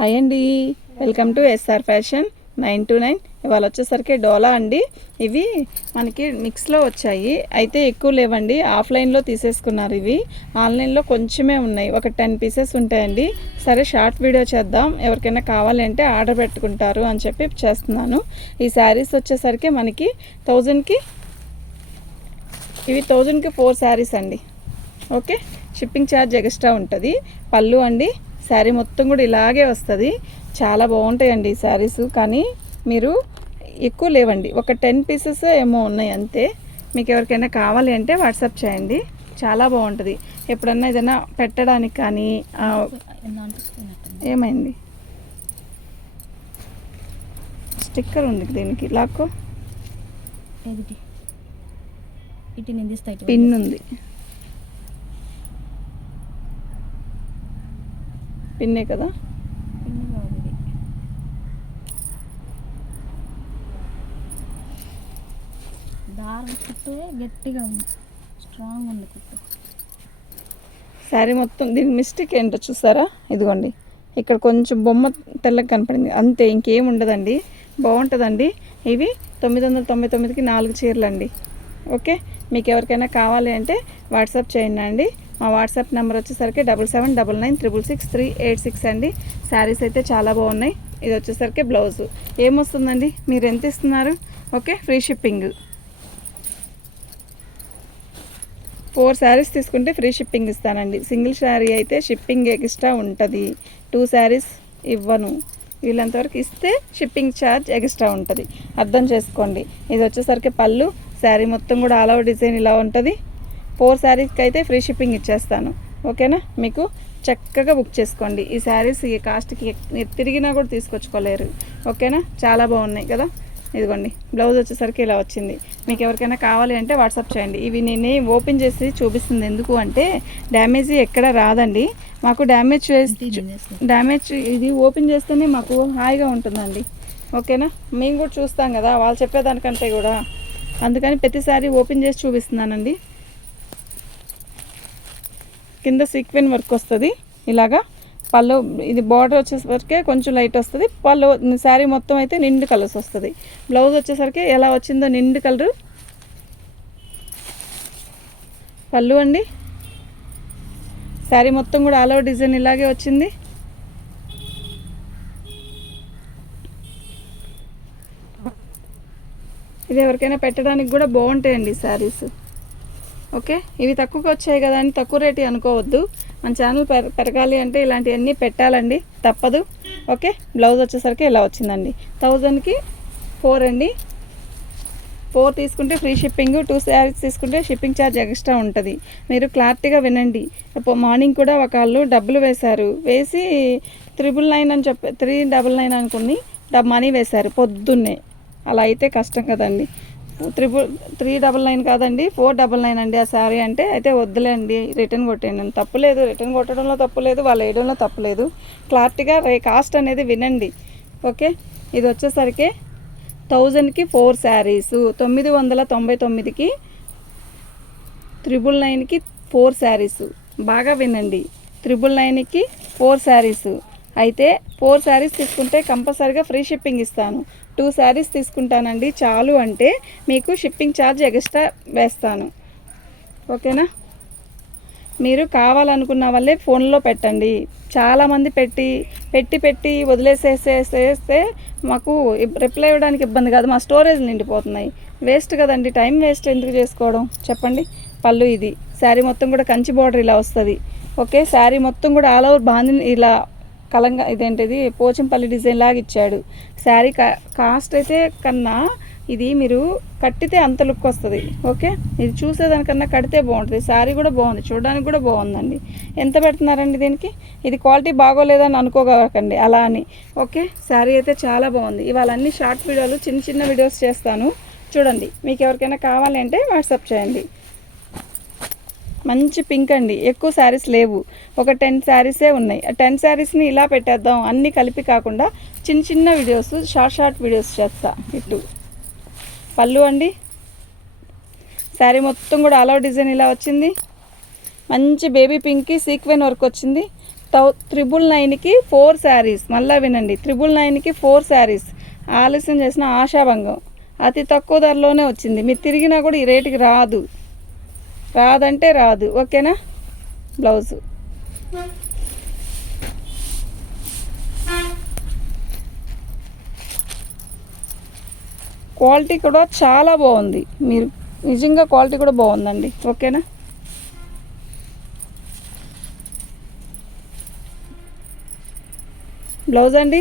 Hi అండి, welcome to SR fashion 929. ఇవాళ వచ్చేసరికి డోలా అండి. ఇవి మనకి మిక్స్లో వచ్చాయి, అయితే ఎక్కువ లేవండి. ఆఫ్లైన్లో తీసేసుకున్నారు. ఇవి ఆన్లైన్లో కొంచెమే ఉన్నాయి, ఒక 10 పీసెస్ ఉంటాయండి. సరే షార్ట్ వీడియో చేద్దాం, ఎవరికైనా కావాలంటే ఆర్డర్ పెట్టుకుంటారు అని చెప్పి చేస్తున్నాను. ఈ శారీస్ వచ్చేసరికి మనకి 1000కి ఇవి 1000కి 4 శారీస్ అండి. ఓకే, షిప్పింగ్ ఛార్జ్ ఎక్స్ట్రా ఉంటుంది. పళ్ళు అండి, శారీ మొత్తం కూడా ఇలాగే వస్తుంది. చాలా బాగుంటాయండి ఈ శారీస్, కానీ మీరు ఎక్కువ లేవండి, ఒక 10 పీసెస్ ఏమో ఉన్నాయి అంతే. మీకు ఎవరికైనా కావాలి అంటే వాట్సాప్ చేయండి, చాలా బాగుంటుంది. ఎప్పుడన్నా ఏదైనా పెట్టడానికి కానీ. ఏమైంది? స్టిక్కర్ ఉంది దీనికి, లాక్కో. పిన్ ఉంది, పిన్నే కదా. దారం కుట్టు గట్టిగా ఉంది, స్ట్రాంగ్ ఉంది కుట్టు. శారీ మొత్తం దీని మిస్టేక్ ఏంటో చూసారా? ఇదిగోండి, ఇక్కడ కొంచెం బొమ్మ తెల్లగా కనపడింది అంతే, ఇంకేం ఉండదండి. బాగుంటుందండి. ఇవి 999కి 4 చీరలు అండి. ఓకే, మీకు ఎవరికైనా కావాలి అంటే వాట్సాప్ చేయండి అండి. మా వాట్సాప్ నెంబర్ వచ్చేసరికి 7799666386 అండి. శారీస్ అయితే చాలా బాగున్నాయి. ఇది వచ్చేసరికి బ్లౌజు ఏమొస్తుందండి, మీరు ఎంత ఇస్తున్నారు? Okay, free shipping. 4 శారీస్ తీసుకుంటే ఫ్రీ షిప్పింగ్ ఇస్తానండి. సింగిల్ శారీ అయితే షిప్పింగ్ ఎక్స్ట్రా ఉంటుంది. 2 శారీస్ ఇవ్వను. వీళ్ళంతవరకు ఇస్తే షిప్పింగ్ ఛార్జ్ ఎక్స్ట్రా ఉంటుంది, అర్థం చేసుకోండి. ఇది వచ్చేసరికి పళ్ళు, శారీ మొత్తం కూడా ఆల్ ఓవర్ డిజైన్ ఇలా ఉంటుంది. 4 శారీస్కి అయితే ఫ్రీ షిప్పింగ్ ఇచ్చేస్తాను. ఓకేనా, మీకు చక్కగా బుక్ చేసుకోండి. ఈ శారీస్ ఈ కాస్ట్కి తిరిగినా కూడా తీసుకొచ్చుకోలేరు. ఓకేనా, చాలా బాగున్నాయి కదా. ఇదిగోండి, బ్లౌజ్ వచ్చేసరికి ఇలా వచ్చింది. మీకు ఎవరికైనా కావాలి అంటే వాట్సాప్ చేయండి. ఇవి నేనే ఓపెన్ చేసి చూపిస్తుంది ఎందుకు అంటే డ్యామేజ్ ఎక్కడ రాదండి. మాకు డ్యామేజ్ ఇది ఓపెన్ చేస్తేనే మాకు హాయిగా ఉంటుందండి. ఓకేనా, మేము కూడా చూస్తాం కదా వాళ్ళు చెప్పేదానికంటే కూడా, అందుకని ప్రతిసారి ఓపెన్ చేసి చూపిస్తున్నానండి. కింద సీక్వెన్ వర్క్ వస్తుంది ఇలాగా. పళ్ళు ఇది బార్డర్ వచ్చేసరికి కొంచెం లైట్ వస్తుంది. పళ్ళు శారీ మొత్తం అయితే నిండు కలర్స్ వస్తుంది. బ్లౌజ్ వచ్చేసరికి ఎలా వచ్చిందో నిండు కలరు. పళ్ళు అండి, శారీ మొత్తం కూడా ఆల్ ఓవర్ డిజైన్ ఇలాగే వచ్చింది. ఇది ఎవరికైనా పెట్టడానికి కూడా బాగుంటాయండి శారీస్. ఓకే, ఇవి తక్కువకి వచ్చాయి కదా అని తక్కువ రేటు అనుకోవద్దు. మన ఛానల్ పెరగాలి అంటే ఇలాంటివన్నీ పెట్టాలండి, తప్పదు. ఓకే, బ్లౌజ్ వచ్చేసరికి ఇలా వచ్చిందండి. 1000కి 4 అండి. 4 తీసుకుంటే ఫ్రీ షిప్పింగ్, 2 శారీస్ తీసుకుంటే షిప్పింగ్ ఛార్జ్ ఎక్స్ట్రా ఉంటుంది. మీరు క్లారిటీగా వినండి. మార్నింగ్ కూడా ఒకళ్ళు డబ్బులు వేసి 999 అని చెప్పి 399 అనుకుని మనీ వేశారు పొద్దున్నే. అలా అయితే కష్టం కదండి. 399 కాదండి, 499 అండి ఆ శారీ అంటే. అయితే వద్దులేండి, రిటర్న్ కొట్టేయండి. తప్పులేదు, రిటర్న్ కొట్టడంలో తప్పులేదు, వాళ్ళు వేయడంలో తప్పులేదు. క్లారిటీగా కాస్ట్ అనేది వినండి. ఓకే, ఇది వచ్చేసరికి 1000కి 4 శారీసు, 999కి 999కి 4 శారీసు. బాగా వినండి, 999కి 4 శారీసు. అయితే 4 శారీస్ తీసుకుంటే కంపల్సరీగా ఫ్రీ షిప్పింగ్ ఇస్తాను. 2 శారీస్ తీసుకుంటానండి చాలు అంటే మీకు షిప్పింగ్ ఛార్జ్ ఎక్స్ట్రా వేస్తాను. ఓకేనా, మీరు కావాలనుకున్న వాళ్ళే ఫోన్లో పెట్టండి. చాలామంది పెట్టి వదిలేసేస్తే మాకు రిప్లై ఇవ్వడానికి ఇబ్బంది కాదు, మా స్టోరేజ్ నిండిపోతున్నాయి. వేస్ట్ కదండి, టైం వేస్ట్ ఎందుకు చేసుకోవడం చెప్పండి. పళ్ళు ఇది, శారీ మొత్తం కూడా కంచి బార్డర్ ఇలా వస్తుంది. ఓకే, శారీ మొత్తం కూడా ఆల్ ఓవర్ బాందిని ఇలా కలంగా ఇదేంటిది పోచంపల్లి డిజైన్ లాగా ఇచ్చాడు. శారీ కాస్ట్ అయితే కన్నా ఇది మీరు కట్టితే అంత లుక్ వస్తుంది. ఓకే, ఇది చూసేదానికన్నా కడితే బాగుంటుంది. శారీ కూడా బాగుంది, చూడడానికి కూడా బాగుందండి. ఎంత పెడుతున్నారండి దీనికి? ఇది క్వాలిటీ బాగోలేదని అనుకోకండి అలా అని. ఓకే, శారీ అయితే చాలా బాగుంది. ఇవాళ అన్ని షార్ట్ వీడియోలు, చిన్న వీడియోస్ చేస్తాను చూడండి. మీకు ఎవరికైనా కావాలి అంటే వాట్సాప్ చేయండి. మంచి పింక్ అండి, ఎక్కువ శారీస్ లేవు, ఒక 10 శారీసే ఉన్నాయి. 10 శారీస్ని ఇలా పెట్టేద్దాం, అన్నీ కలిపి కాకుండా చిన్న వీడియోస్, షార్ట్ వీడియోస్ చేస్తా. ఇటు పళ్ళు అండి, శారీ మొత్తం కూడా ఆల్ ఓవర్ డిజైన్ ఇలా వచ్చింది. మంచి బేబీ పింక్కి సీక్వెన్ వర్క్ వచ్చింది. 999కి 4 శారీస్. మళ్ళీ వినండి, 999కి 4 శారీస్. ఆలస్యం చేసిన ఆశాభంగం. అతి తక్కువ ధరలోనే వచ్చింది. మీరు తిరిగినా కూడా ఈ రేటుకి రాదు, రాదంటే రాదు. ఓకేనా? బ్లౌజు క్వాలిటీ కూడా చాలా బాగుంది. మీరు నిజంగా క్వాలిటీ కూడా బాగుందండి. ఓకేనా? బ్లౌజ్ అండి,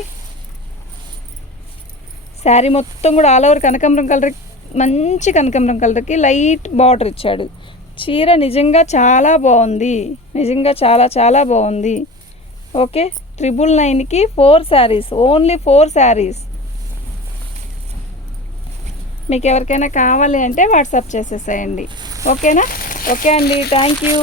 శారీ మొత్తం కూడా ఆల్ ఓవర్ కనకాంబరం కలర్, మంచి కనకాంబరం కలర్కి లైట్ బార్డర్ ఇచ్చాడు. చీర నిజంగా చాలా బాగుంది, నిజంగా చాలా చాలా బాగుంది. ఓకే, 999కి 4 శారీస్, ఓన్లీ 4 శారీస్. మీకు ఎవరికైనా కావాలి అంటే వాట్సాప్ చేసేసేయండి. ఓకేనా? ఓకే అండి, థ్యాంక్ యూ.